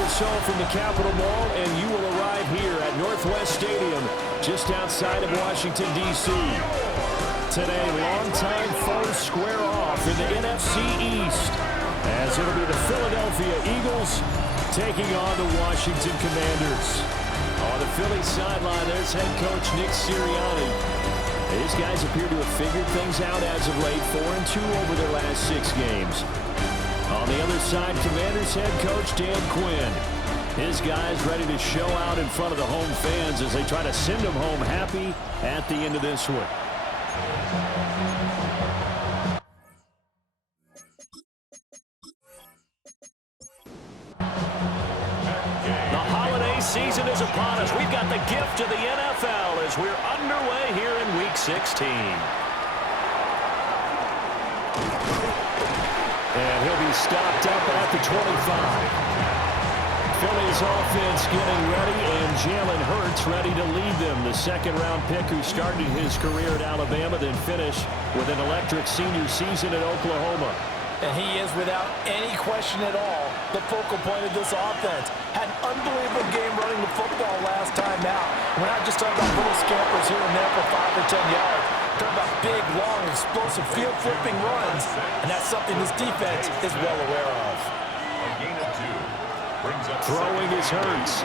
or so from the Capitol Mall, and you will arrive here at Northwest Stadium, just outside of Washington, D.C. Today, longtime foes square off in the NFC East, as it'll be the Philadelphia Eagles taking on the Washington Commanders. On the Phillies sideline, there's head coach Nick Sirianni. These guys appear to have figured things out as of late, 4-2 over their last 6 games. On the other side, Commanders head coach Dan Quinn. His guys ready to show out in front of the home fans as they try to send them home happy at the end of this one. Season is upon us. We've got the gift of the NFL as we're underway here in Week 16. And he'll be stopped up at the 25. Phillies offense getting ready, and Jalen Hurts ready to lead them. The second-round pick who started his career at Alabama, then finished with an electric senior season at Oklahoma. And he is, without any question at all, the focal point of this offense. Had an unbelievable game running the football last time out. We're not just talking about little scampers here and there for 5 or 10 yards. We're talking about big, long, explosive field-flipping runs. And that's something this defense is well aware of. A gain of 2. Brings up throwing his Hurts.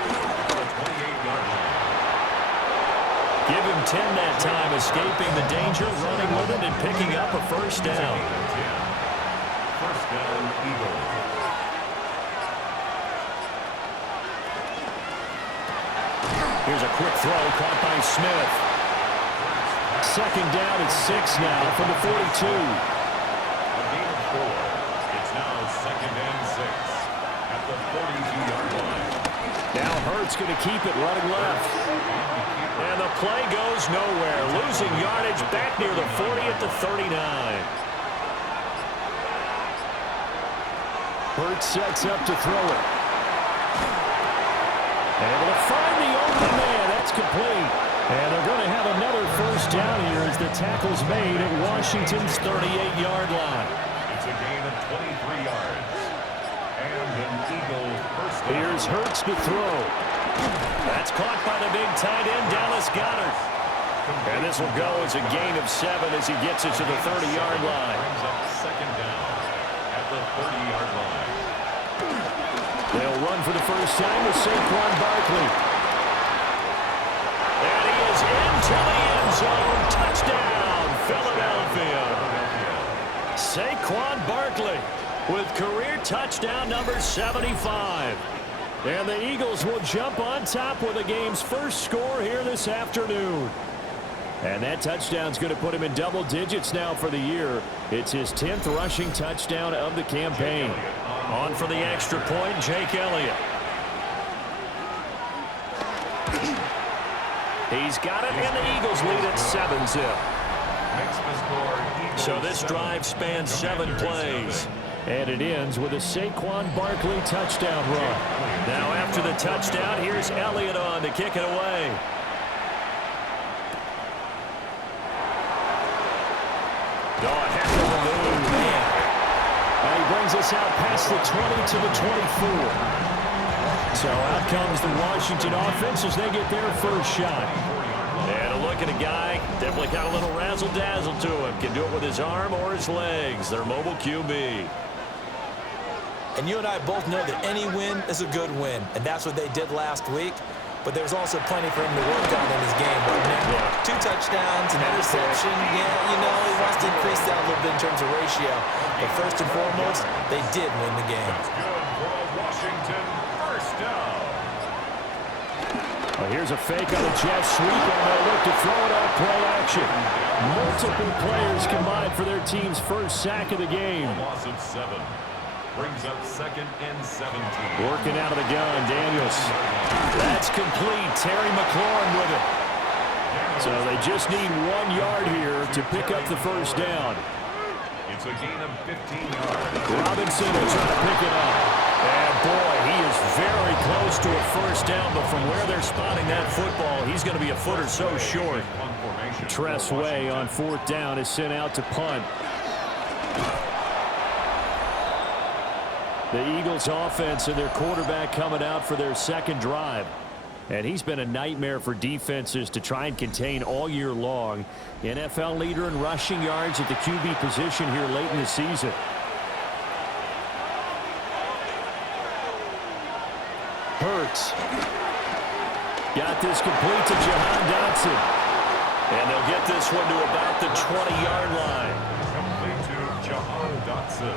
Give him 10 that time, escaping the danger, running with it, and picking up a first down. First down, Eagles. Here's a quick throw caught by Smith. Second down at 6 now from the 42. A gain of 4. It's now second and 6 at the 42-yard line. Now Hurts going to keep it running left. And the play goes nowhere. Losing yardage back near the 40 at the 39. Hurts sets up to throw it. Able to find the open man. That's complete. And they're going to have another first down here as the tackle's made at Washington's 38-yard line. It's a gain of 23 yards. And an Eagle first down. Here's Hurts to throw. That's caught by the big tight end, Dallas Goedert. And this will go as a gain of 7 as he gets it to the 30-yard line. Brings up second down at the 30-yard line. They'll run for the first time with Saquon Barkley. And he is into the end zone. Touchdown, Philadelphia. Saquon Barkley with career touchdown number 75. And the Eagles will jump on top with the game's first score here this afternoon. And that touchdown's going to put him in double digits now for the year. It's his 10th rushing touchdown of the campaign. On for the extra point, Jake Elliott. He's got it, and the Eagles lead at 7-zip. So this drive spans 7 plays. And it ends with a Saquon Barkley touchdown run. Now after the touchdown, here's Elliott on to kick it away. Oh, heck of a move, man. And he brings us out past the 20 to the 24. So out comes the Washington offense as they get their first shot. And a look at a guy, definitely got a little razzle-dazzle to him. Can do it with his arm or his legs. Their mobile QB. And you and I both know that any win is a good win. And that's what they did last week. But there's also plenty for him to work on in his game right now. Yeah. 2 touchdowns, an interception. Yeah, you know, he wants to increase that a little bit in terms of ratio. But first and foremost, they did win the game. That's good for a Washington first down. Well, here's a fake on a jet sweep, and they'll look to throw it off play action. Multiple players combined for their team's first sack of the game. A loss of 7. Brings up second and 17. Working out of the gun, Daniels. That's complete. Terry McLaurin with it. So they just need 1 yard here to pick up the first down. It's a gain of 15 yards. Robinson will try to pick it up. And boy, he is very close to a first down, but from where they're spotting that football, he's going to be a foot or so short. Tress Way on 4th down is sent out to punt. The Eagles offense and their quarterback coming out for their second drive. And he's been a nightmare for defenses to try and contain all year long. NFL leader in rushing yards at the QB position here late in the season. Hurts. Got this complete to Jahan Dotson. And they'll get this one to about the 20-yard line. Complete to Jahan Dotson.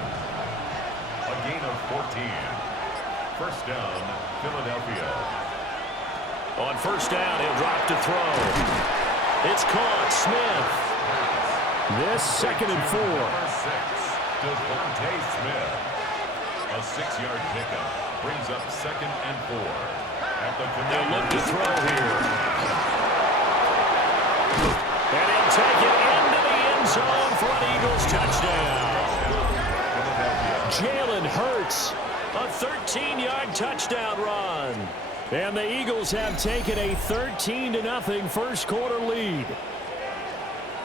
A gain of 14. First down, Philadelphia. On first down, he'll drop to throw. It's caught. Smith. This 2nd and 4. Number 6, Devontae Smith. A 6-yard pickup brings up 2nd and 4. At the They'll look to throw here. And he'll take it into the end zone for an Eagles touchdown. Jalen Hurts, a 13-yard touchdown run. And the Eagles have taken a 13-0 first quarter lead.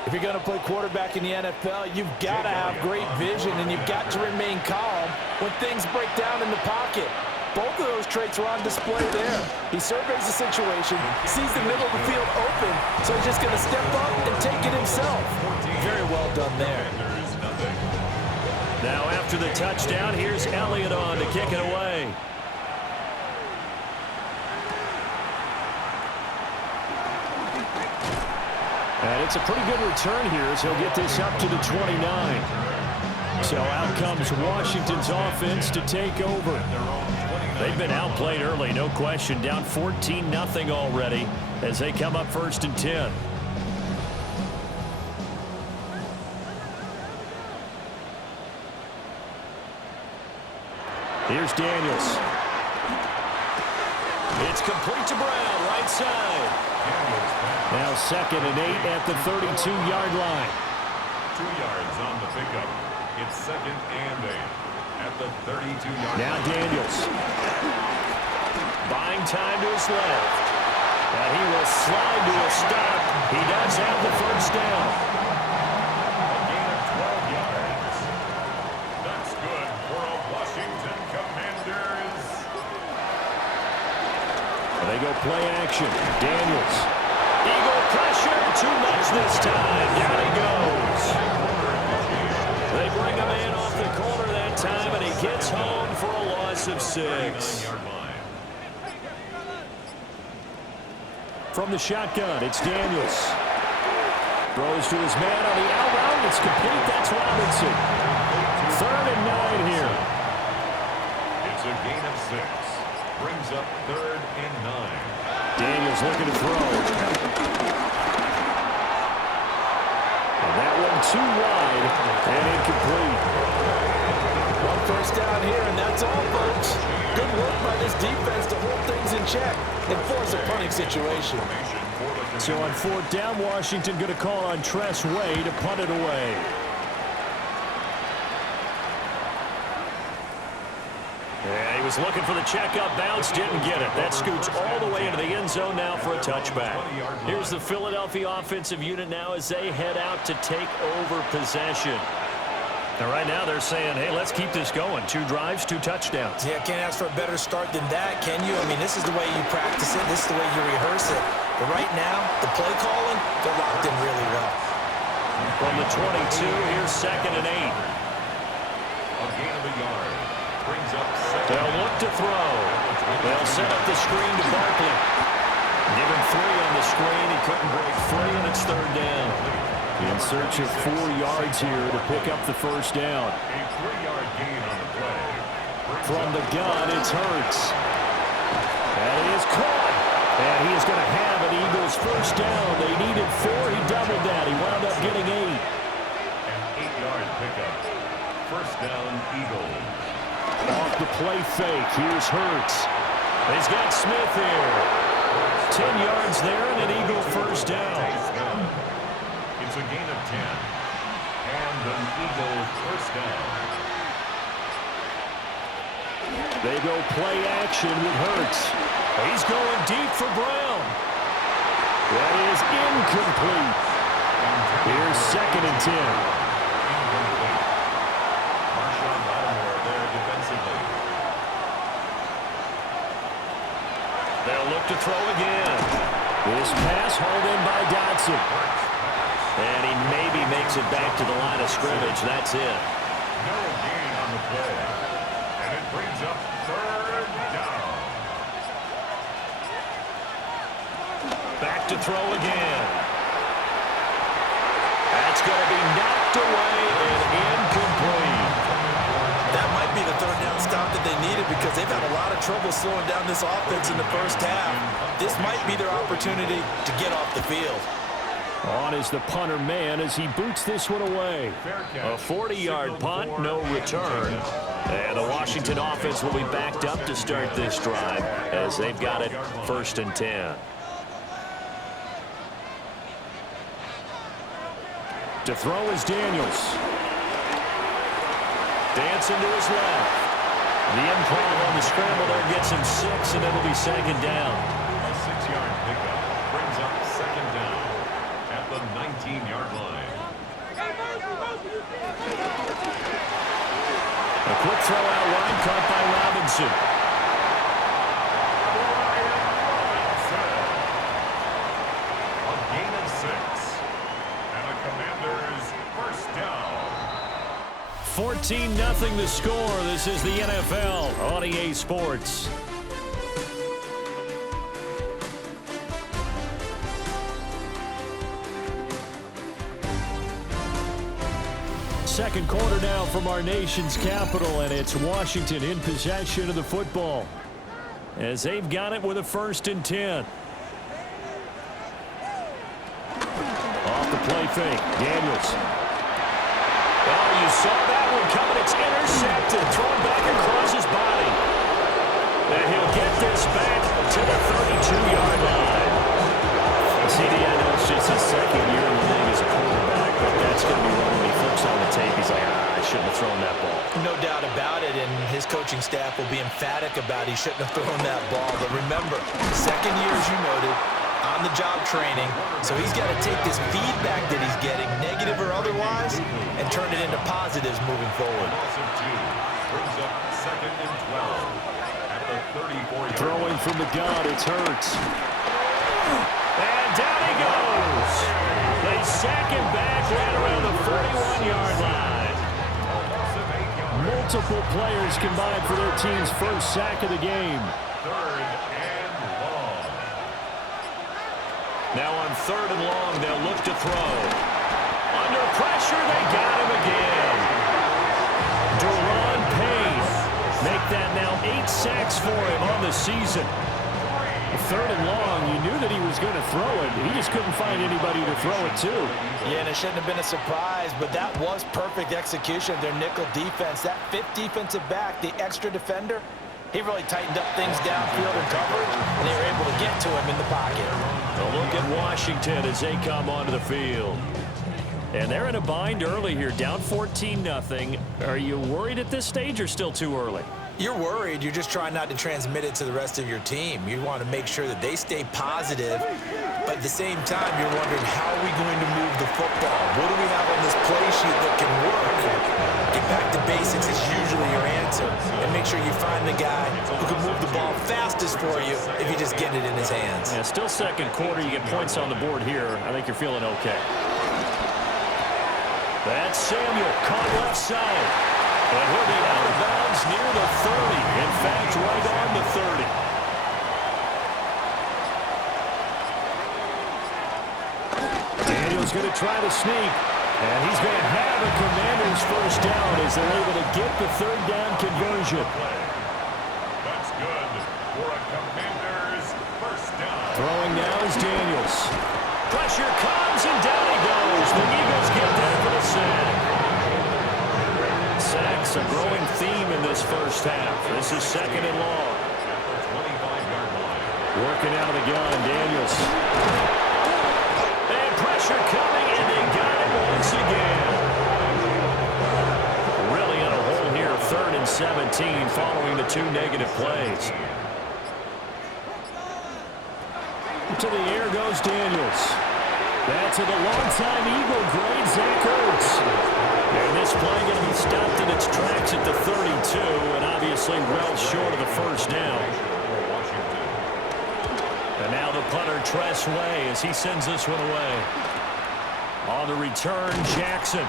If you're going to play quarterback in the NFL, you've got to have great vision, and you've got to remain calm when things break down in the pocket. Both of those traits are on display there. He surveys the situation, sees the middle of the field open, so he's just going to step up and take it himself. Very well done there. Now after the touchdown, here's Elliott on to kick it away. And it's a pretty good return here as he'll get this up to the 29. So out comes Washington's offense to take over. They've been outplayed early, no question. Down 14-0 already as they come up 1st and 10. Here's Daniels. It's complete to Brown, right side. Now 2nd and 8 at the 32-yard line. 2 yards on the pickup. It's 2nd and 8 at the 32-yard line. Now Daniels. Buying time to his left. And he will slide to a stop. He does have the first down. A gain of 12 yards. That's good for a Washington Commanders. They go play action. Daniels. Eagle pressure. Too much this time. Down he goes. They bring a man off the corner that time, and he gets home for a loss of 6. From the shotgun, it's Daniels. Throws to his man on the out route. It's complete. That's Robinson. 3rd and 9 here. It's a gain of 6. Brings up 3rd and 9. Daniels looking to throw. And that one too wide and incomplete. One first down here, and that's all, folks. Good work by this defense to hold things in check and force a punting situation. So on 4th down, Washington going to call on Tress Way to punt it away. Yeah, he was looking for the checkup bounce, didn't get it. That scoots all the way into the end zone now for a touchback. Here's the Philadelphia offensive unit now as they head out to take over possession. And right now they're saying, hey, let's keep this going. 2 drives, 2 touchdowns. Yeah, can't ask for a better start than that, can you? I mean, this is the way you practice it. This is the way you rehearse it. But right now, the play calling, they're locked in really well. From the 22, here's 2nd and 8. A gain of a yard. Brings up 2nd. They'll look to throw. They'll set up the screen to Barkley. Give him 3 on the screen. He couldn't break free, and it's 3rd down. In search of 4 yards here to pick up the first down. A 3-yard gain on the play. From the gun, it's Hurts. And he is caught. And he is going to have an Eagles first down. They needed 4. He doubled that. He wound up getting 8. An 8-yard pickup. First down, Eagles. Off the play fake. Here's Hurts. He's got Smith here. 10 yards there and an Eagle first down. It's a gain of 10. And an Eagle first down. They go play action with Hurts. He's going deep for Brown. That is incomplete. Here's 2nd and 10. Incomplete. Marshawn Lattimore there defensively. They'll look to throw again. This pass hauled in by Dotson. And he maybe makes it back to the line of scrimmage. That's it. No gain on the play. And it brings up third down. Back to throw again. That's going to be knocked away and incomplete. That might be the third down stop that they needed because they've had a lot of trouble slowing down this offense in the first half. This might be their opportunity to get off the field. On is the punter man as he boots this one away. A 40-yard punt, no return. And the Washington offense will be backed up to start this drive as they've got it 1st and 10. To throw is Daniels. Dancing to his left. The improv on the scramble there gets him 6, and it'll be 2nd down. A 6-yard pickup brings up 2nd down at the 19-yard line. A quick throw out wide, caught by Robinson. A gain of 6. And the Commanders' 1st down. 14-0 the score. This is the NFL on EA Sports. Second quarter now from our nation's capital, and it's Washington in possession of the football as they've got it with a 1st and 10. Off the play fake, Daniels. Oh, you saw that one coming. It's intercepted, thrown back across his body. And he'll get this back to the 32-yard line. CD, I know it's just his 2nd year in the league as a quarterback, but that's going to be one when he flips on the tape. He's like, I shouldn't have thrown that ball. No doubt about it, and his coaching staff will be emphatic about he shouldn't have thrown that ball. But remember, 2nd year, as you noted, on-the-job training, so he's got to take this feedback that he's getting, negative or otherwise, and turn it into positives moving forward. Loss of 2 brings up 2nd and 12 at the 34-yard Throwing line. from the gun, it's Hurts. And down he goes. They sack him back right around the 41-yard line. Multiple players combined for their team's 1st sack of the game. 3rd and long. Now on 3rd and long, they'll look to throw. Under pressure, they got him again. Deron Payne make that now 8 sacks for him on the season. 3rd and long, you knew that he was going to throw it. He just couldn't find anybody to throw it to. Yeah, and it shouldn't have been a surprise, but that was perfect execution of their nickel defense. That 5th defensive back, the extra defender, he really tightened up things downfield in coverage, and they were able to get to him in the pocket. A look at Washington as they come onto the field. And they're in a bind early here, down 14-0. Are you worried at this stage or still too early? You're worried. You're just trying not to transmit it to the rest of your team. You want to make sure that they stay positive, but at the same time, you're wondering, how are we going to move the football? What do we have on this play sheet that can work? Get back to basics is usually your answer, and make sure you find the guy who can move the ball fastest for you if you just get it in his hands. Yeah, still 2nd quarter. You get points on the board here. I think you're feeling okay. That's Samuel, caught left side. And he'll be out of bounds near the 30. In fact, right on the 30. Daniel's going to try to sneak. And he's going to have a Commanders 1st down as they're able to get the 3rd down conversion. That's good for a Commanders 1st down. Throwing now is Daniels. Pressure comes and down he goes. The Eagles get there for the sack. Sacks a growing theme in this 1st half. This is 2nd and long. At the 25-yard line. Working out of the gun, Daniels. And pressure coming, and they got it once again. Really on a hole here, 3rd and 17 following the 2 negative plays. To the air goes Daniels. That's to the longtime Eagle, great Zach Ertz. And this play going to be stopped in its tracks at the 32, and obviously well short of the 1st down. And now the punter, Tress Way, as he sends this one away. On the return, Jackson.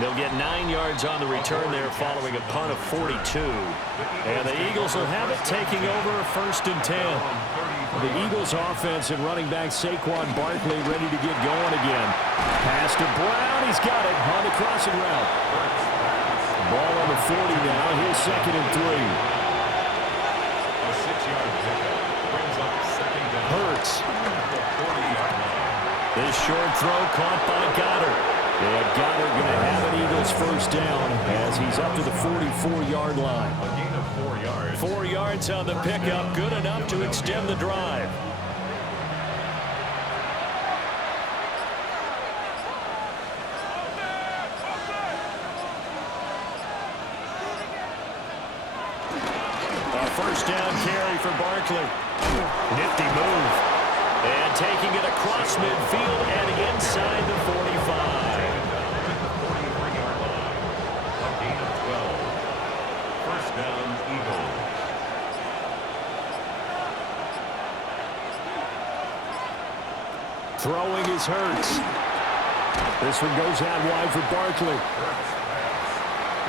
They'll get 9 yards on the return there following a punt of 42. And the Eagles will have it taking over 1st and 10. The Eagles offense and running back Saquon Barkley ready to get going again. Pass to Brown. He's got it on the crossing route. Ball on the 40 now. Here's 2nd and 3. A 6-yard pickup brings up 2nd down. Hurts. At the 40-yard line. This short throw caught by Goddard. And Goddard going to have an Eagles 1st down as he's up to the 44-yard line. A gain of 4 yards. 4 yards on the pickup, good enough to extend the drive. A 1st down carry for Barkley. Nifty move. And taking it across midfield and inside the 45. Throwing is Hurts. This one goes out wide for Barkley.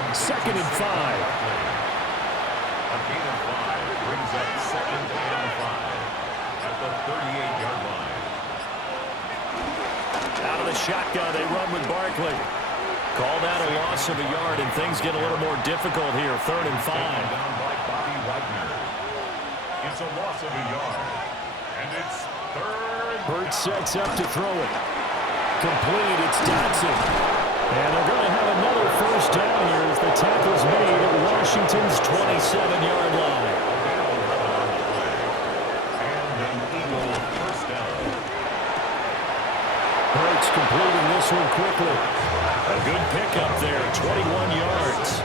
2nd and 5. A gain of 5 brings up 2nd and 5 at the 38-yard line. Out of the shotgun, they run with Barkley. Call that a loss of a yard, and things get a little more difficult here. 3rd and 5. Down by Bobby Wagner. It's a loss of a yard, and it's 3rd. Hurts sets up to throw it. Complete, it's Dotson. And they're going to have another 1st down here as the tackle's made at Washington's 27-yard line. And an Eagle 1st down. Hurts completing this one quickly. A good pickup there, 21 yards.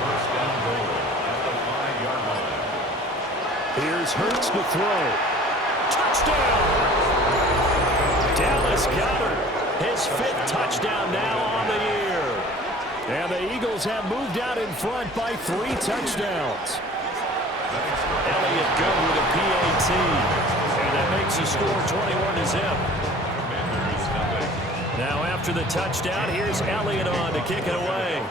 1st down goal at the 5-yard line. Here's Hurts to throw. Touchdown! Dallas Goedert, his 5th touchdown now on the year. And the Eagles have moved out in front by 3 touchdowns. Elliott good with a PAT. And that makes the score 21-0. Now after the touchdown, here's Elliott on to kick it away.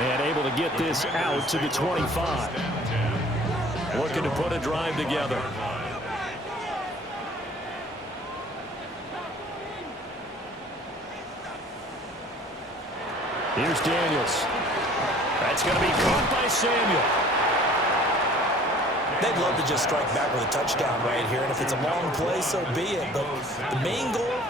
And able to get this out to the 25. Looking to put a drive together. Here's Daniels. That's going to be caught by Samuel. They'd love to just strike back with a touchdown right here, and if it's a long play, so be it. But the main goal,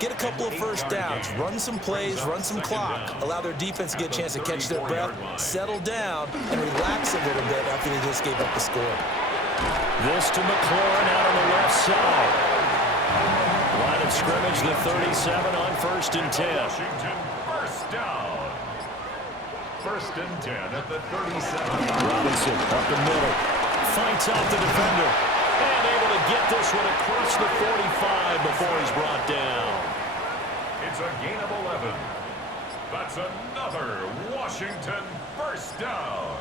get a couple of 1st downs, run some plays, run some clock, allow their defense to get a chance to catch their breath, settle down, and relax a little bit after they just gave up the score. This to McLaurin out on the left side. Line of scrimmage, the 37 on 1st and 10. Washington 1st down. 1st and 10 at the 37. Robinson up the middle. Fights off the defender. And able to get this one across the 45 before he's brought down. It's a gain of 11. That's another Washington 1st down.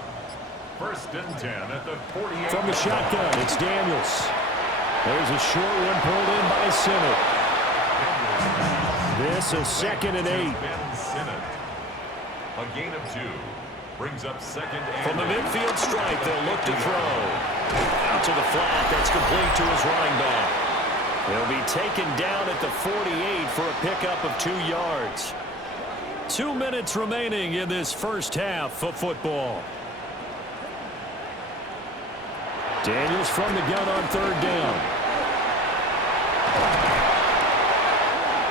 1st and 10 at the 48. From the shotgun, it's Daniels. There's a short one pulled in by Sinnott. This is 2nd and 8. A gain of 2. Brings up 2nd and From the midfield stripe, they'll look to throw. Out to the flat, that's complete to his running back. He'll be taken down at the 48 for a pickup of 2 yards. 2 minutes remaining in this 1st half of football. Daniels from the gun on 3rd down.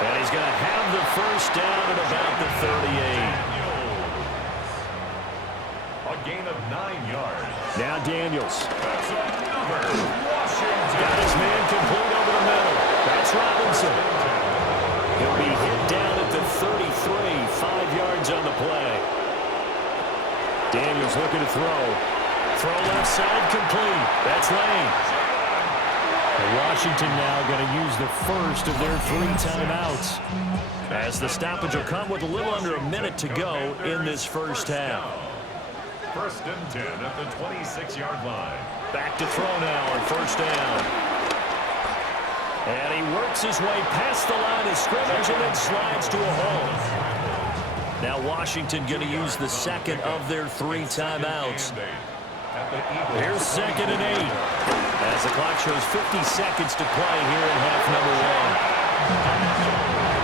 And he's going to have the 1st down at about the 38. a gain of 9 yards. Now Daniels. That's another Washington. Got his man complete over the middle. That's Robinson. He'll be hit down at the 33, 5 yards on the play. Daniels looking to throw. Throw left side complete. That's Lane. Washington now going to use the first of their 3 timeouts, as the stoppage will come with a little under a minute to go in this first half. First and 10 at the 26-yard line. Back to throw now on first down. And he works his way past the line of scrimmage and then slides to a hole. Now Washington going to use the second of their 3 timeouts. Here's second and 8. As the clock shows 50 seconds to play here in half number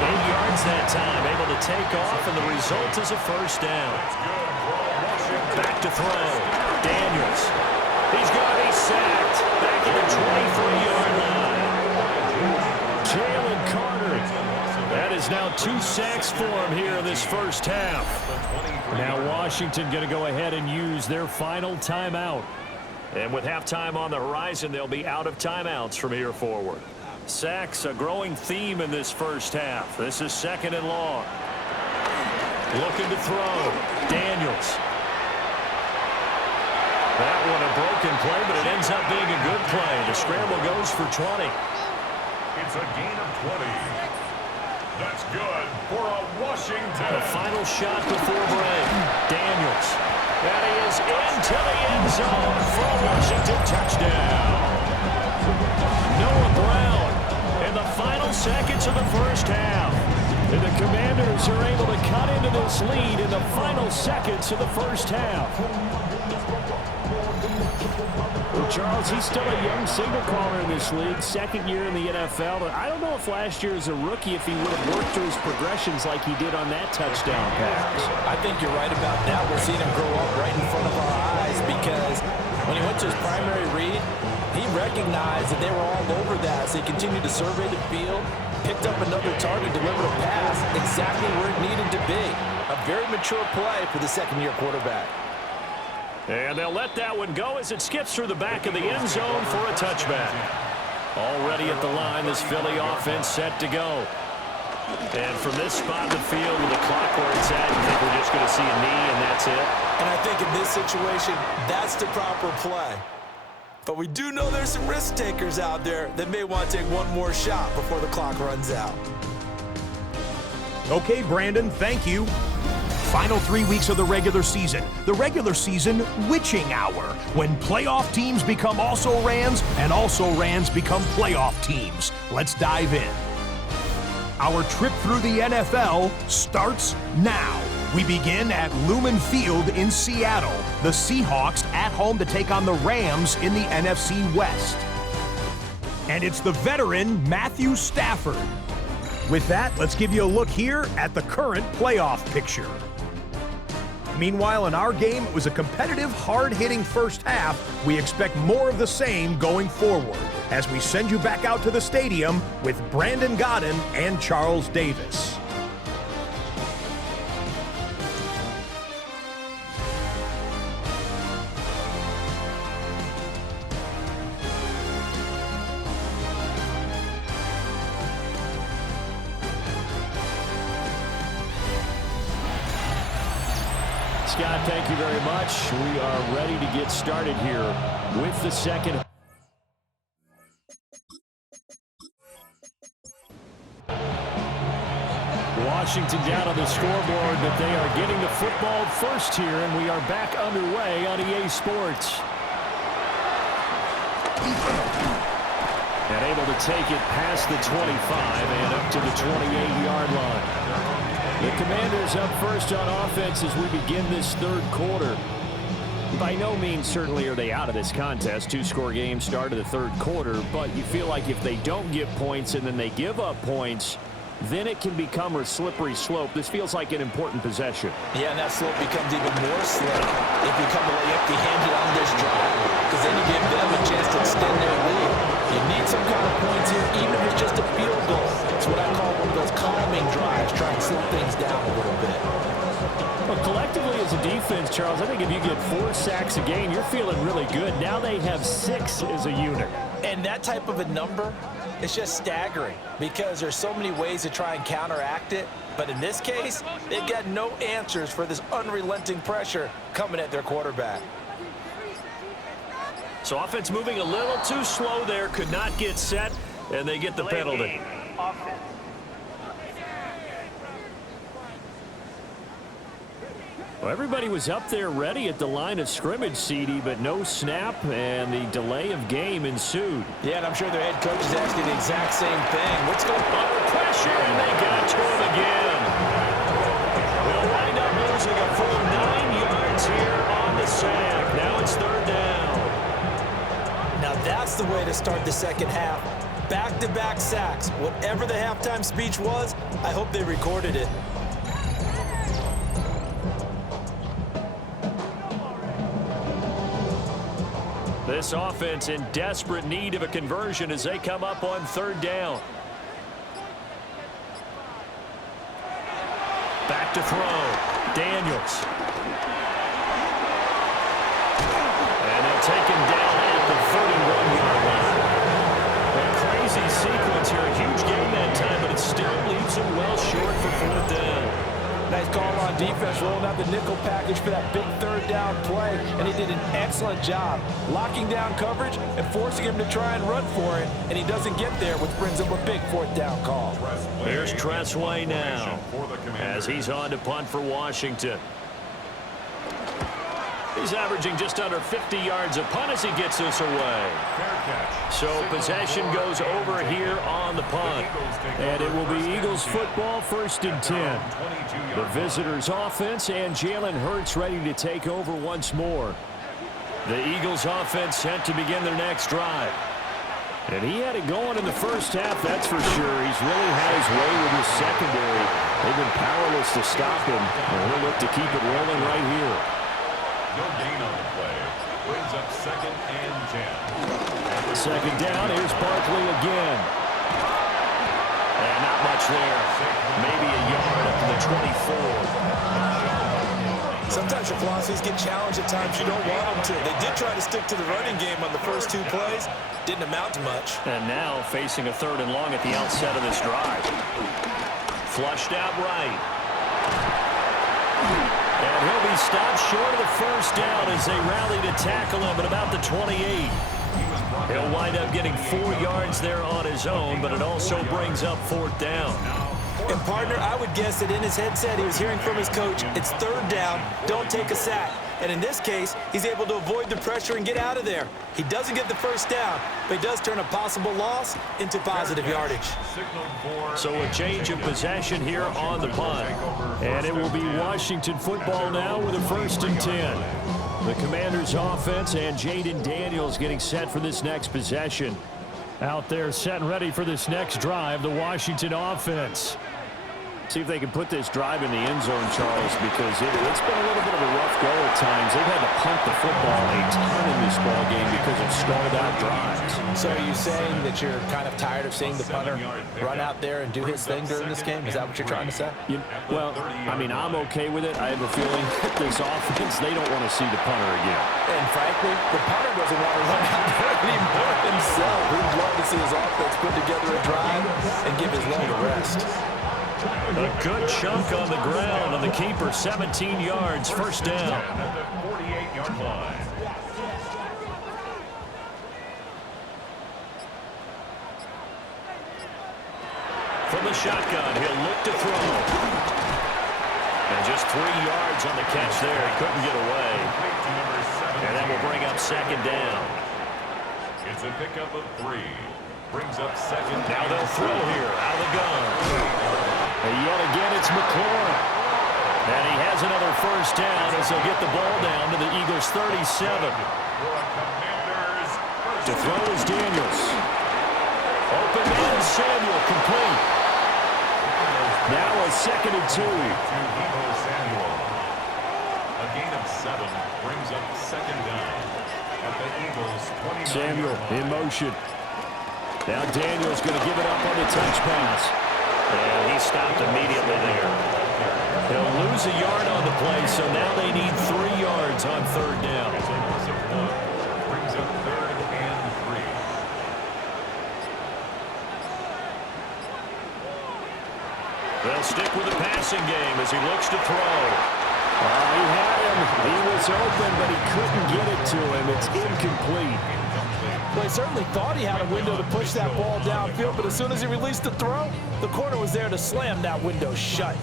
1. 8 yards that time, able to take off, and the result is a first down. Back to throw. Daniels. He's going to be sacked. Back at the 23-yard line. Jalen Carter. That is now 2 sacks for him here in this first half. Now Washington going to go ahead and use their final timeout. And with halftime on the horizon, they'll be out of timeouts from here forward. Sacks, a growing theme in this first half. This is second and long. Looking to throw. Daniels. That one a broken play, but it ends up being a good play. The scramble goes for 20. It's a gain of 20. That's good for a Washington. The final shot before break. Daniels. That is into the end zone for a Washington touchdown. Noah Brown in the final seconds of the first half. And the Commanders are able to cut into this lead in the final seconds of the first half. Well, Charles, he's still a young signal caller in this league, second year in the NFL. But I don't know if last year as a rookie, if he would have worked through his progressions like he did on that touchdown pass. I think you're right about that. We're seeing him grow up right in front of our eyes, because when he went to his primary read, he recognized that they were all over that. So he continued to survey the field, picked up another target, delivered a pass exactly where it needed to be. A very mature play for the second-year quarterback. And they'll let that one go as it skips through the back of the end zone for a touchback. Already at the line, this Philly offense set to go. And from this spot in the field with the clock where it's at, you think we're just going to see a knee and that's it? And I think in this situation, that's the proper play. But we do know there's some risk takers out there that may want to take one more shot before the clock runs out. Okay, Brandon, thank you. Final 3 weeks of the regular season witching hour, when playoff teams become also-rans and also-rans become playoff teams. Let's dive in. Our trip through the NFL starts now. We begin at Lumen Field in Seattle. The Seahawks at home to take on the Rams in the NFC West. And it's the veteran Matthew Stafford. With that, let's give you a look here at the current playoff picture. Meanwhile, in our game, it was a competitive, hard-hitting first half. We expect more of the same going forward as we send you back out to the stadium with Brandon Godden and Charles Davis. Scott, thank you very much. We are ready to get started here with the second. Washington down on the scoreboard, but they are getting the football first here, and we are back underway on EA Sports. And able to take it past the 25 and up to the 28-yard line. The Commanders up first on offense as we begin this third quarter. By no means certainly are they out of this contest. Two-score game start of the third quarter, but you feel like if they don't get points and then they give up points, then it can become a slippery slope. This feels like an important possession. Yeah, and that slope becomes even more slick if you come away empty-handed on this drive, because then you give them a chance to extend their lead. You need some kind of points here, even if it's just a field goal. It's what I call one of those calming drives, trying to slow things down a little bit. Well, collectively as a defense, Charles, I think if you get 4 sacks a game, you're feeling really good. Now they have 6 as a unit. And that type of a number, it's just staggering, because there's so many ways to try and counteract it. But in this case, they've got no answers for this unrelenting pressure coming at their quarterback. So offense moving a little too slow there, could not get set, and they get the penalty. Well, everybody was up there ready at the line of scrimmage, CD, but no snap, and the delay of game ensued. Yeah, and I'm sure their head coach is asking the exact same thing. What's going on? Under pressure, and they got to him again. They'll wind up losing a full 9 yards here on the sack. Now it's third down. Now that's the way to start the second half. Back-to-back sacks. Whatever the halftime speech was, I hope they recorded it. This offense in desperate need of a conversion as they come up on third down. Back to throw. Daniels. And they'll take him down at the 31-yard line. A crazy sequence here. A huge game that time, but it still leaves him well short for fourth down. Nice call on defense, rolling out the nickel package for that big third down play, and he did an excellent job locking down coverage and forcing him to try and run for it, and he doesn't get there, which brings up a big fourth down call. Here's Tressway now as he's on to punt for Washington. He's averaging just under 50 yards a punt as he gets this away. So possession goes over here on the punt. And it will be Eagles football, 1st and 10. The visitors' offense and Jalen Hurts ready to take over once more. The Eagles' offense set to begin their next drive. And he had it going in the first half, that's for sure. He's really had his way with his secondary. They've been powerless to stop him, and he'll look to keep it rolling right here. No gain on the play. Brings up 2nd and 10. Second down, here's Barkley again. And not much there. Maybe a yard up to the 24. Sometimes your philosophies get challenged at times you don't want them to. They did try to stick to the running game on the first 2 plays. Didn't amount to much. And now facing a 3rd and long at the outset of this drive. Flushed out right. And he'll be stopped short of the first down as they rally to tackle him at about the 28. He'll wind up getting 4 yards there on his own, but it also brings up 4th down. And, partner, I would guess that in his headset he was hearing from his coach, it's 3rd down, don't take a sack. And in this case, he's able to avoid the pressure and get out of there. He doesn't get the first down, but he does turn a possible loss into positive yardage. So a change of possession here on the punt. And it will be Washington football now with a 1st and 10. The Commanders' offense and Jaden Daniels getting set for this next possession. Out there set and ready for this next drive, the Washington offense. See if they can put this drive in the end zone, Charles, because it's been a little bit of a rough go at times. They've had to punt the football a ton in this ball game because of stalled out drives. So are you saying that you're kind of tired of seeing the punter run out there and do his thing during this game? Is that what you're trying to say? Well, I mean, I'm okay with it. I have a feeling that this offense, they don't want to see the punter again. And frankly, the punter doesn't want to run out there anymore himself. We'd love to see his offense put together a drive and give his leg a rest. A good chunk on the ground, and the keeper 17 yards, 1st down. At the 48-yard line. From the shotgun, he'll look to throw. And just 3 yards on the catch there. He couldn't get away. And that will bring up 2nd down. It's a pickup of 3. Brings up 2nd. Now they'll throw here out of the gun. And yet again, it's McLaurin. And he has another 1st down as they'll get the ball down to the Eagles' 37. To throw is Daniels. Open man, Samuel, complete. Now a 2nd and 2. A gain of 7 brings up 2nd down at the Eagles' 29. Samuel in motion. Now Daniels going to give it up on the touch pass. And he stopped immediately there. He'll lose a yard on the play, so now they need 3 yards on 3rd down. Brings up 3rd and 3. They'll stick with the passing game as he looks to throw. He had him. He was open, but he couldn't get it to him. It's incomplete. Well, he certainly thought he had a window to push that ball downfield, but as soon as he released the throw, the corner was there to slam that window shut.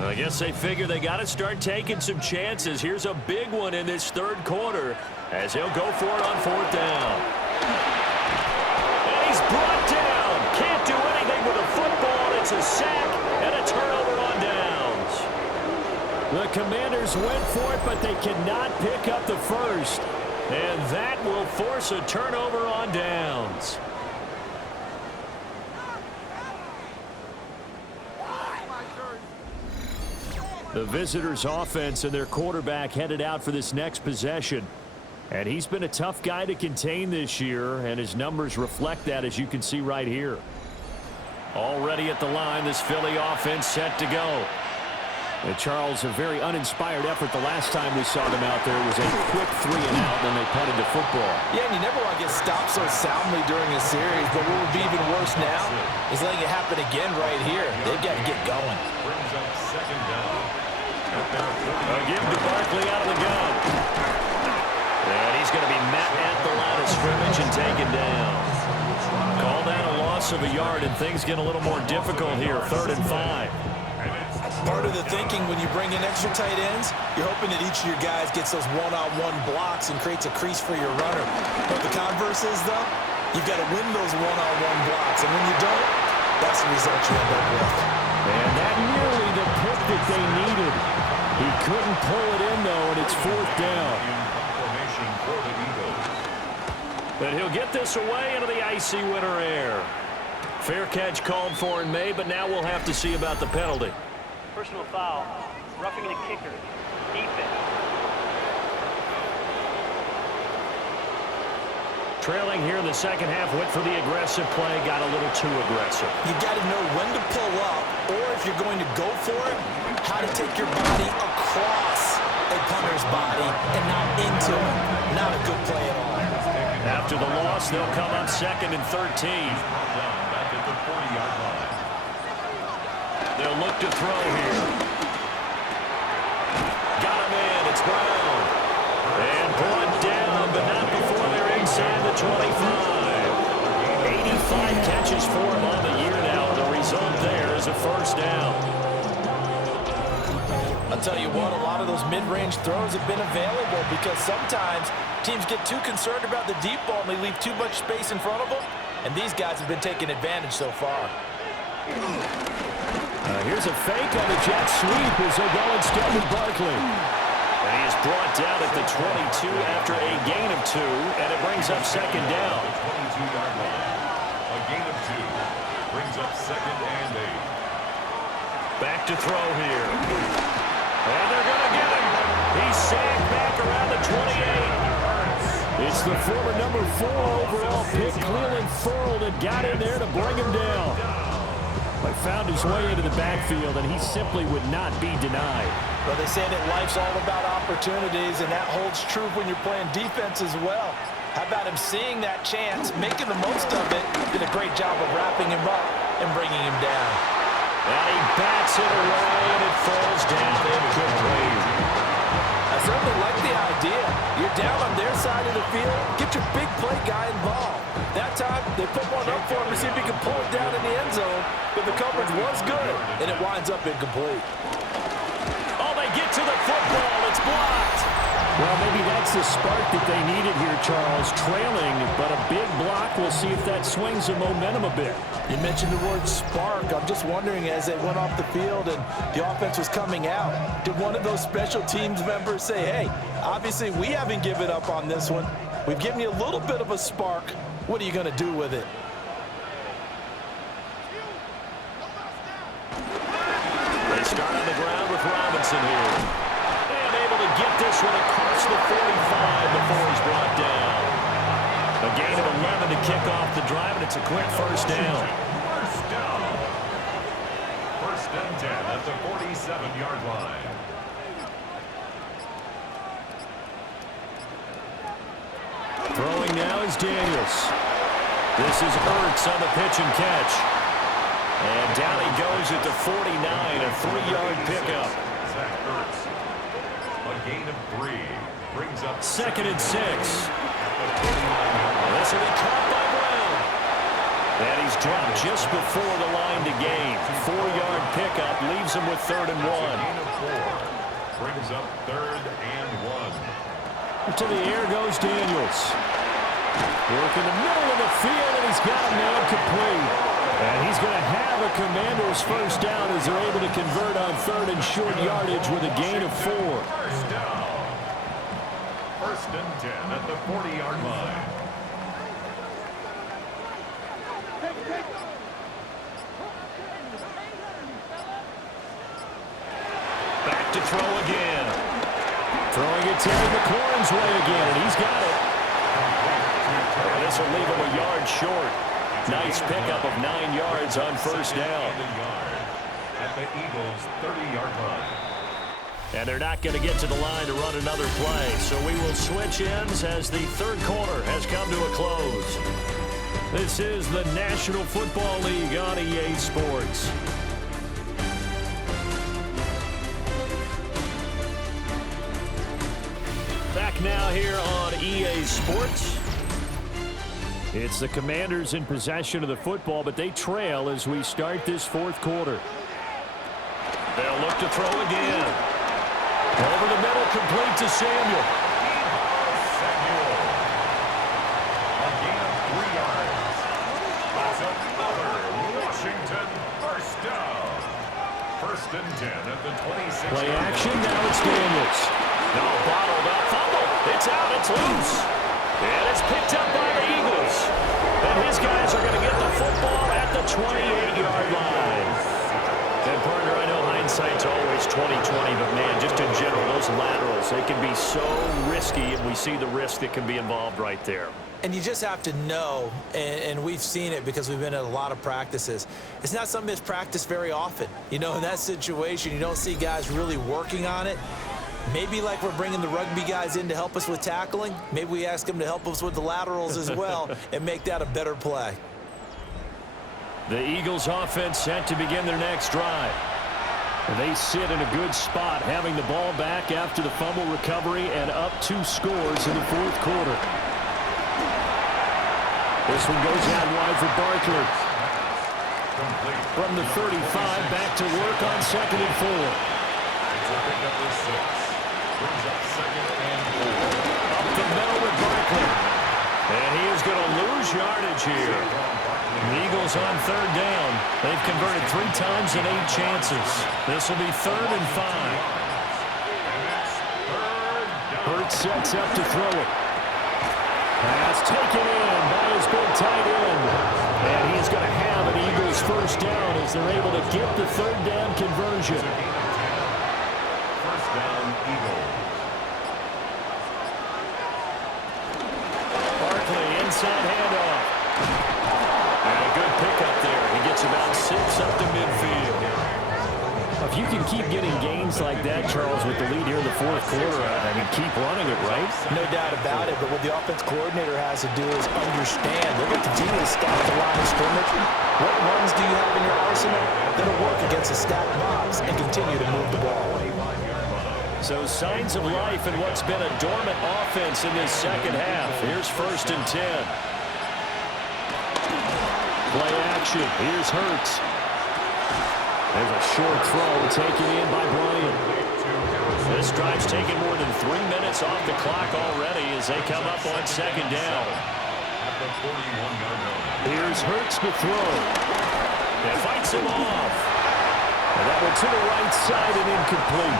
I guess they figure they got to start taking some chances. Here's a big one in this third quarter as he'll go for it on fourth down. And he's brought down. Can't do anything with a football. It's a sack and a turnover on downs. The Commanders went for it, but they cannot pick up the first. And that will force a turnover on downs. The visitors' offense and their quarterback headed out for this next possession. And he's been a tough guy to contain this year, and his numbers reflect that, as you can see right here. Already at the line, this Philly offense set to go. And Charles, a very uninspired effort the last time we saw them out there. It was a quick 3-and-out, then they punted the football. Yeah, and you never want to get stopped so soundly during a series, but what would be even worse now is letting it happen again right here. They've got to get going. Brings up second down. Again to Barkley out of the gun. And he's going to be met at the line of scrimmage and taken down. Call that a loss of a yard, and things get a little more difficult here. 3rd and 5. Part of the thinking when you bring in extra tight ends, you're hoping that each of your guys gets those one-on-one blocks and creates a crease for your runner. But the converse is, though, you've got to win those one-on-one blocks. And when you don't, that's the result you end up with. And that nearly the pick that they needed. He couldn't pull it in, though, and it's 4th down. But he'll get this away into the icy winter air. Fair catch called for and made, but now we'll have to see about the penalty. Personal foul, roughing the kicker, defense. Trailing here in the second half, went for the aggressive play, got a little too aggressive. You got to know when to pull up, or if you're going to go for it, how to take your body across a punter's body and not into it. Not a good play at all. After the loss, they'll come up 2nd and 13. They'll look to throw here. Got him in. It's Brown. And brought down, but not before they're inside the 25. 85 catches for him on the year now. The result there is a 1st down. I'll tell you what, a lot of those mid-range throws have been available because sometimes teams get too concerned about the deep ball and they leave too much space in front of them. And these guys have been taking advantage so far. Here's a fake on the jet sweep as they go instead with Barkley. And he is brought down at the 22 after a gain of 2, and it brings up 2nd down. 22-yard line. A gain of 2 brings up 2nd and 8. Back to throw here. And they're going to get him. He's sagged back around the 28. It's the former number 4 overall pick, Cleveland Ferrell, that got in there to bring him down. But found his way into the backfield, and he simply would not be denied. But they say that life's all about opportunities, and that holds true when you're playing defense as well. How about him seeing that chance, making the most of it, did a great job of wrapping him up and bringing him down. And he bats it away, and it falls down incomplete. I certainly like the idea. You're down on their side of the field, get your big play guy involved. That time, they put one up for him to see if he can pull it down in the end zone, but the coverage was good, and it winds up incomplete. Oh, they get to the football. It's blocked. Well, maybe that's the spark that they needed here, Charles. Trailing, but a big block. We'll see if that swings the momentum a bit. You mentioned the word spark. I'm just wondering, as they went off the field and the offense was coming out, did one of those special teams members say, hey, obviously we haven't given up on this one. We've given you a little bit of a spark. What are you going to do with it? They start on the ground with Robinson here. And able to get this one across the 45 before he's brought down. A gain of 11 to kick off the drive, and it's a quick 1st down. 1st and 10 at the 47-yard line. Throwing now is Daniels. This is Ertz on the pitch and catch. And down he goes at the 49, a 3-yard pickup. That hurts. A gain of 3 brings up 2nd and 6. This will be caught by Brown. And he's dropped just before the line to gain. 4-yard pickup leaves him with 3rd and 1. Gain of 4 brings up 3rd and 1. To the air goes Daniels. Work in the middle of the field, and he's got a man complete. And he's going to have a Commander's first down as they're able to convert on 3rd and short yardage with a gain of 4. First down. 1st and 10 at the 40-yard line. Back to throw again. Throwing it Terry McLaurin's way again, and he's got it. And this will leave him a yard short. Nice pickup of 9 yards on first down. At the Eagles' 30-yard line. And they're not going to get to the line to run another play, so we will switch ends as the 3rd quarter has come to a close. This is the National Football League on EA Sports. Back now here on EA Sports. It's the Commanders in possession of the football, but they trail as we start this 4th quarter. They'll look to throw again. Over the middle, complete to Samuel. A gain of 3 yards. That's another Washington first down. 1st and 10 at the 26. Play action, now it's Daniels. No, bottled up, fumble. It's out, it's loose. And it's picked up by the Eagles. And his guys are going to get the football at the 28-yard line. And partner, I know hindsight's always 20/20, but man, just in general, those laterals, they can be so risky, and we see the risk that can be involved right there. And you just have to know, and we've seen it because we've been at a lot of practices. It's not something that's practiced very often. You know, in that situation, you don't see guys really working on it. Maybe like we're bringing the rugby guys in to help us with tackling. Maybe we ask them to help us with the laterals as well and make that a better play. The Eagles offense set to begin their next drive. And they sit in a good spot, having the ball back after the fumble recovery and up 2 scores in the 4th quarter. This one goes out wide for Barkley. From the 35, back to work on 2nd and 4. It's a pickup of 6. Brings up 2nd and 4. Up the middle with Barkley. And he is going to lose yardage here. The Eagles on 3rd down. They've converted 3 times in 8 chances. This will be 3rd and 5. Hurts sets up to throw it. Pass taken in by his big tight end. And he is going to have an Eagles first down as they're able to get the 3rd down conversion. First down, Eagles. Barkley inside handoff. And a good pickup there. He gets about 6 up to midfield. If you can keep getting gains like that, Charles, with the lead here in the 4th quarter, I mean, keep running it, right? No doubt about it, but what the offense coordinator has to do is understand. They're going to continue to stack the line of scrimmage. What runs do you have in your arsenal that'll work against a stacked box and continue to move the ball? So signs of life in what's been a dormant offense in this 2nd half. Here's 1st and 10. Play action. Here's Hurts. There's a short throw taken in by Bryant. This drive's taken more than 3 minutes off the clock already as they come up on 2nd down. At the 41-yard line. Here's Hurts to throw. And fights him off. And that one to the right side and incomplete.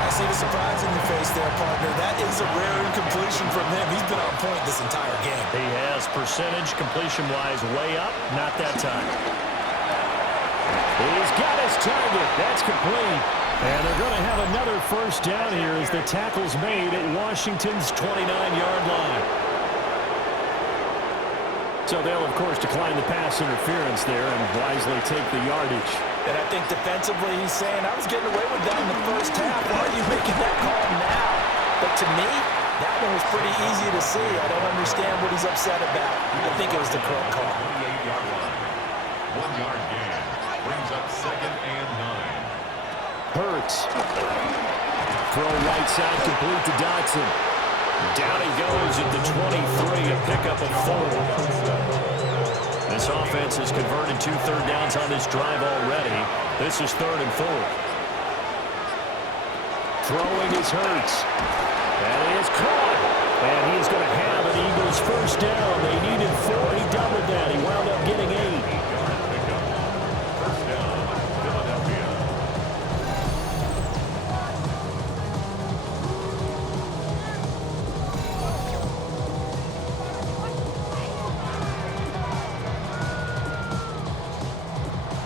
I see the surprise in your face there, partner. That is a rare incompletion from him. He's been on point this entire game. He has percentage completion-wise way up. Not that time. He's got his target. That's complete. And they're going to have another first down here as the tackle's made at Washington's 29-yard line. So they'll, of course, decline the pass interference there and wisely take the yardage. And I think defensively he's saying, I was getting away with that in the first half. Why are you making that call now? But to me, that one was pretty easy to see. I don't understand what he's upset about. I think it was the correct call. 28-yard line. 1 yard gain. Brings up 2nd and 9. Hurts. Throw right side complete to Dotson. Down he goes at the 23, a pickup of 4. This offense has converted 2 third downs on this drive already. This is 3rd and 4. Throwing is Hurts. And he is caught. And he is going to have an Eagles first down. They needed 4. He doubled that. He wound up getting 8. First down, Philadelphia.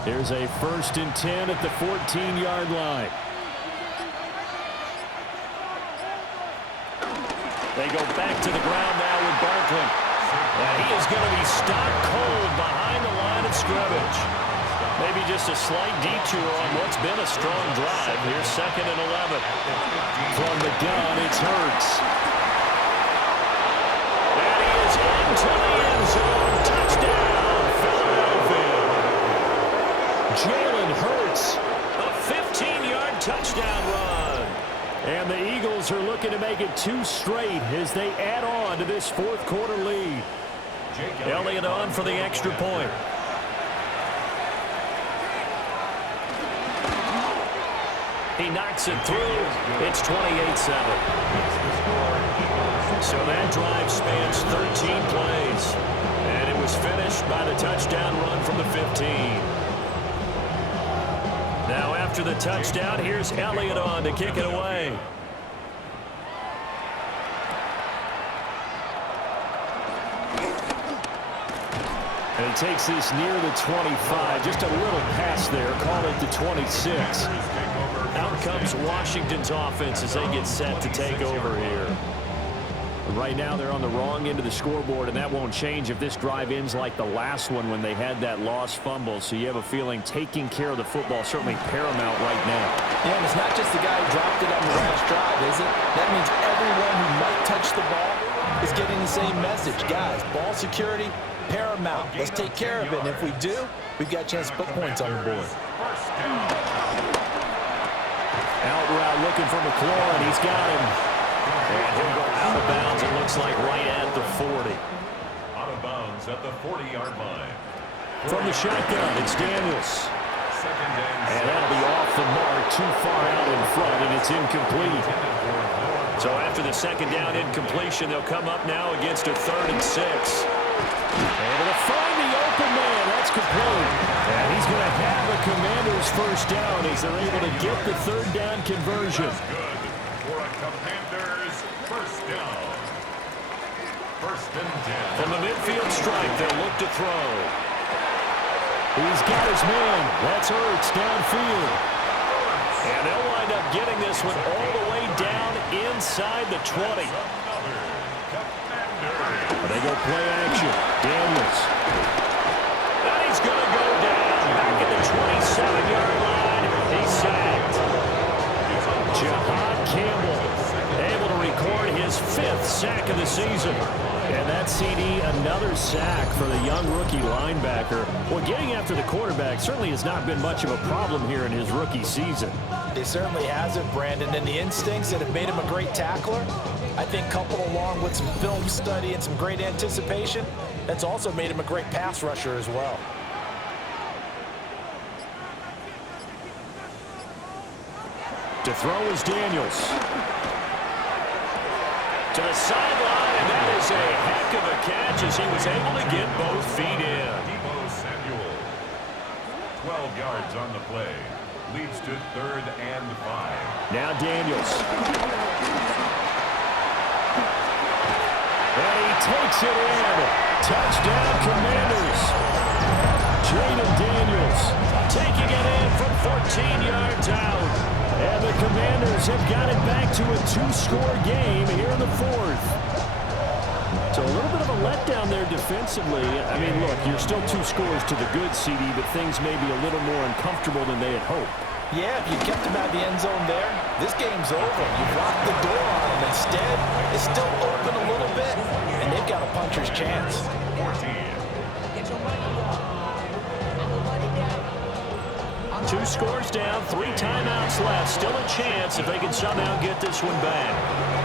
Here's a 1st and 10 at the 14-yard line. They go back to the ground now with Barkley. And he is going to be stopped cold behind the line of scrimmage. Maybe just a slight detour on what's been a strong drive. Here's 2nd and 11. From the gun, it's Hurts. And he is into the end zone. Touchdown, Philadelphia. Jalen Hurts, a 15-yard touchdown run. And the Eagles are looking to make it 2 straight as they add on to this 4th quarter lead. Elliott on for the extra point. He knocks it through. It's 28-7. So that drive spans 13 plays. And it was finished by the touchdown run from the 15. Now after the touchdown, here's Elliott on to kick it away. And he takes this near the 25. Just a little pass there. Call it the 26. Out comes Washington's offense as they get set to take over here. Right now they're on the wrong end of the scoreboard, and that won't change if this drive ends like the last one when they had that lost fumble. So you have a feeling taking care of the football certainly paramount right now. Yeah, and it's not just the guy who dropped it on the last drive, is it? That means everyone who might touch the ball is getting the same message. Guys, ball security, paramount. Let's take care of it, and if we do, we've got a chance to put points on the board. Out route looking for McLaurin. He's got him. And he'll go out of bounds, it looks like, right at the 40. Out of bounds at the 40-yard line. From the shotgun, it's Daniels. And that'll be off the mark, too far out in front, and it's incomplete. So after the second down incompletion, they'll come up now against a 3rd and 6. Able to find the open man. That's complete. And he's going to have a Commander's first down as they're able to get the 3rd down conversion. Good for a Commander's first down. 1st and 10. From the midfield strike, they'll look to throw. He's got his man. That's Hurts downfield. And they'll wind up getting this one all the way down inside the 20. They go play action. Daniels. And he's going to go down back at the 27-yard line. He's sacked. Jahad Campbell able to record his 5th sack of the season. And that CD, another sack for the young rookie linebacker. Well, getting after the quarterback certainly has not been much of a problem here in his rookie season. It certainly hasn't, Brandon, and the instincts that have made him a great tackler, I think coupled along with some film study and some great anticipation, that's also made him a great pass rusher as well. To throw is Daniels. To the sideline, and that is a heck of a catch as he was able to get both feet in. 12 yards on the play. Leads to 3rd and 5. Now Daniels. And he takes it in. Touchdown, Commanders. Jaden Daniels taking it in from 14 yards out. And the Commanders have got it back to a 2-score game here in the 4th. So a little bit of a letdown there defensively. I mean, look, you're still 2 scores to the good, CD, but things may be a little more uncomfortable than they had hoped. Yeah, if you kept him out of the end zone there, this game's over. You've locked the door on him. Instead, it's still open a little bit, and they've got a puncher's chance. 14. 2 scores down, 3 timeouts left. Still a chance if they can somehow get this one back.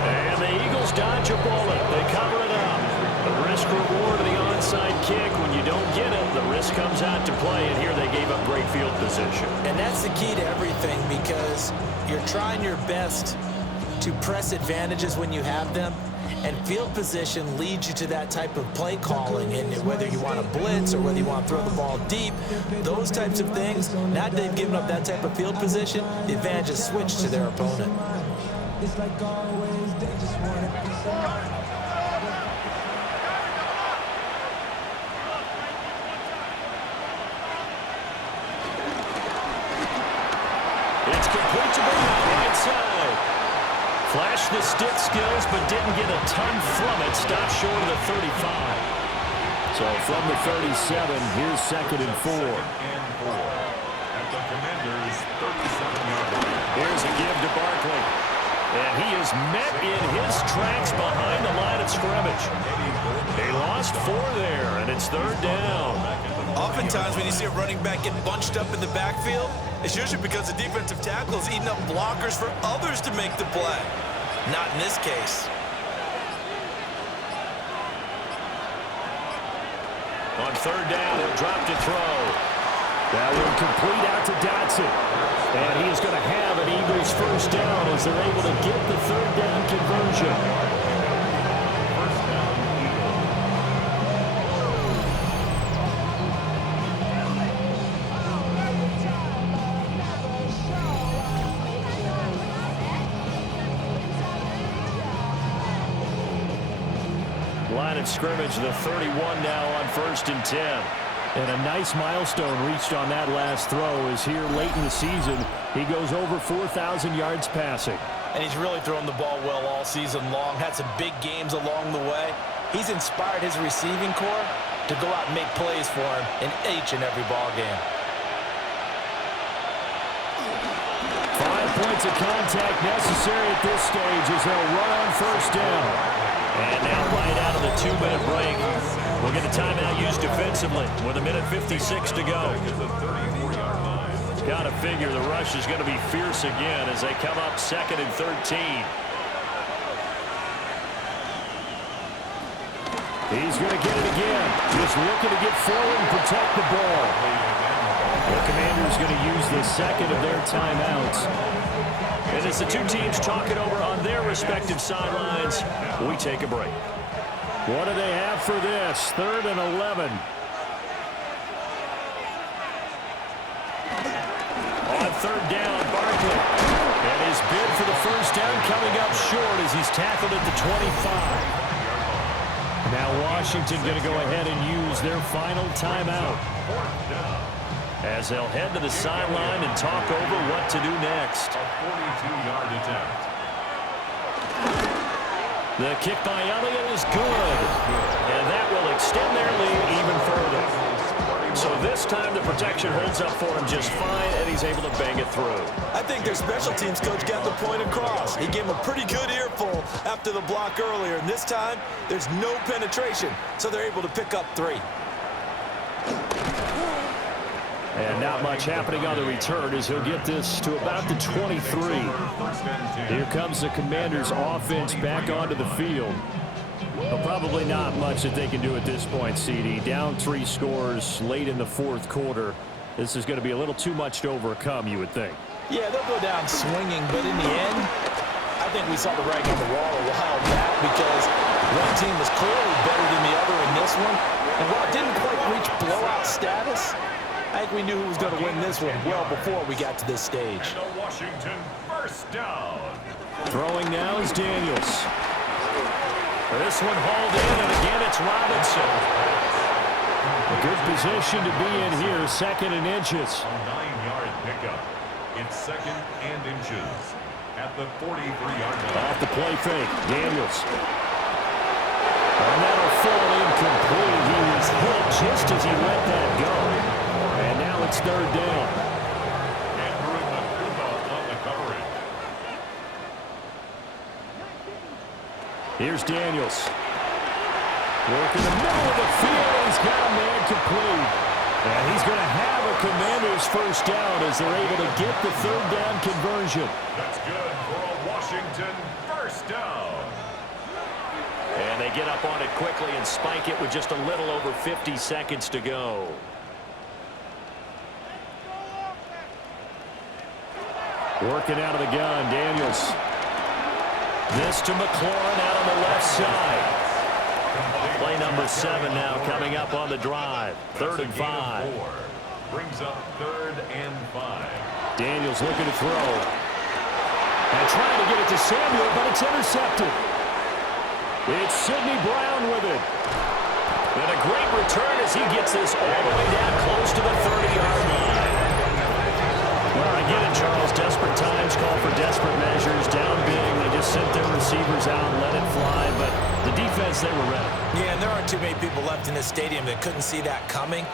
And the Eagles dodge a bullet. They cover it up. The risk reward of the onside kick. When you don't get it, the risk comes out to play. And here they gave up great field position. And that's the key to everything, because you're trying your best to press advantages when you have them. And field position leads you to that type of play calling, and whether you want to blitz or whether you want to throw the ball deep, those types of things. Now that they've given up that type of field position, the advantage is switched to their opponent. It's like always, they just want to be It's complete to bring out right side. Flashed the stick skills, but didn't get a ton from it. Stopped short of the 35. So from the 37, here's 2nd and 4. At the Commanders' 37-yard line. Here's a give to Barkley. And he is met in his tracks behind the line of scrimmage. They lost 4 there, and it's 3rd down. Oftentimes when you see a running back get bunched up in the backfield, it's usually because the defensive tackle is eating up blockers for others to make the play. Not in this case. On 3rd down, he'll drop to throw. That one complete out to Dotson. And he is going to have an Eagles 1st down as they're able to get the 3rd down conversion. First down, Eagles. Line of scrimmage, the 31 now on 1st and 10. And a nice milestone reached on that last throw as here late in the season, he goes over 4,000 yards passing. And he's really thrown the ball well all season long. Had some big games along the way. He's inspired his receiving corps to go out and make plays for him in each and every ball game. 5 points of contact necessary at this stage as they'll run on 1st down. And now right out of the 2-minute break, we'll get a timeout used defensively with 1:56 to go. Got to figure the rush is going to be fierce again as they come up 2nd and 13. He's going to get it again. Just looking to get forward and protect the ball. The Commanders going to use the 2nd of their timeouts. And as the 2 teams talk it over on their respective sidelines, we take a break. What do they have for this? 3rd and 11. On 3rd down, Barkley. And his bid for the 1st down coming up short as he's tackled at the 25. Now Washington going to go ahead and use their final timeout as they'll head to the sideline and talk over what to do next. A 42-yard attempt. The kick by Elliott is good, and that will extend their lead even further. So this time the protection holds up for him just fine, and he's able to bang it through. I think their special teams coach got the point across. He gave him a pretty good earful after the block earlier, and this time there's no penetration, so they're able to pick up 3. And not much happening on the return as he'll get this to about the 23. Here comes the Commanders' offense back onto the field. But probably not much that they can do at this point, CD. Down 3 scores late in the 4th quarter. This is going to be a little too much to overcome, you would think. Yeah, they'll go down swinging, but in the end, I think we saw the writing on the wall a while back because one team was clearly better than the other in this one. And while it didn't quite reach blowout status, I think we knew who was going to win this one well before we got to this stage. And a Washington 1st down. Throwing now is Daniels. This one hauled in, and again it's Robinson. A good position to be in here, 2nd and inches. A 9-yard pickup. It's 2nd and inches at the 43-yard line. Off the play fake, Daniels. And that'll fall incomplete. He was hit just as he let that go. And now it's 3rd down. Andrew Nakuba on the coverage. Here's Daniels. Work in the middle of the field. He's got a man complete. And he's going to have a Commanders first down as they're able to get the third down conversion. That's good for a Washington first down. And they get up on it quickly and spike it with just a little over 50 seconds to go. Working out of the gun, Daniels. This to McLaurin out on the left side. Play number 7 now coming up on the drive. 3rd and 5. Brings up 3rd and 5. Daniels looking to throw. And trying to get it to Samuel, but it's intercepted. It's Sidney Brown with it. And a great return as he gets this all the way down close to the 30-yard line. Well, I get it, Charles. Desperate times call for desperate measures. Down big, they just sent their receivers out and let it fly. But the defense, they were ready. Yeah, and there aren't too many people left in this stadium that couldn't see that coming.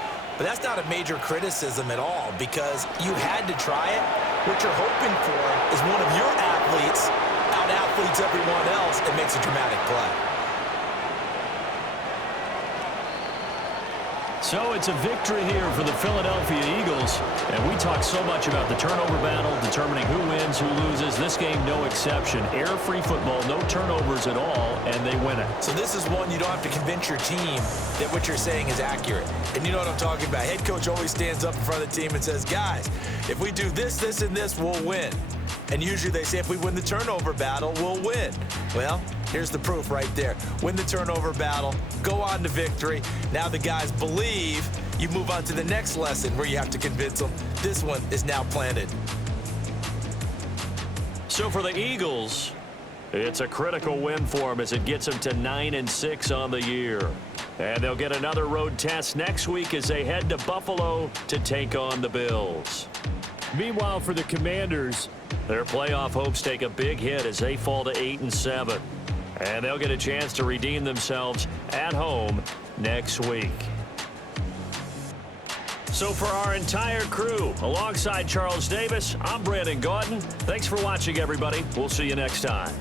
But that's not a major criticism at all because you had to try it. What you're hoping for is one of your athletes out-athletes everyone else and makes a dramatic play. So it's a victory here for the Philadelphia Eagles. And we talk so much about the turnover battle, determining who wins, who loses. This game, no exception. Error-free football, no turnovers at all, and they win it. So this is one you don't have to convince your team that what you're saying is accurate. And you know what I'm talking about. Head coach always stands up in front of the team and says, guys, if we do this, this, and this, we'll win. And usually they say if we win the turnover battle, we'll win. Well, here's the proof right there. Win the turnover battle, go on to victory. Now the guys believe. You move on to the next lesson where you have to convince them. This one is now planted. So for the Eagles, it's a critical win for them as it gets them to 9-6 on the year. And they'll get another road test next week as they head to Buffalo to take on the Bills. Meanwhile, for the Commanders, their playoff hopes take a big hit as they fall to 8-7. And they'll get a chance to redeem themselves at home next week. So for our entire crew, alongside Charles Davis, I'm Brandon Gaudin. Thanks for watching, everybody. We'll see you next time.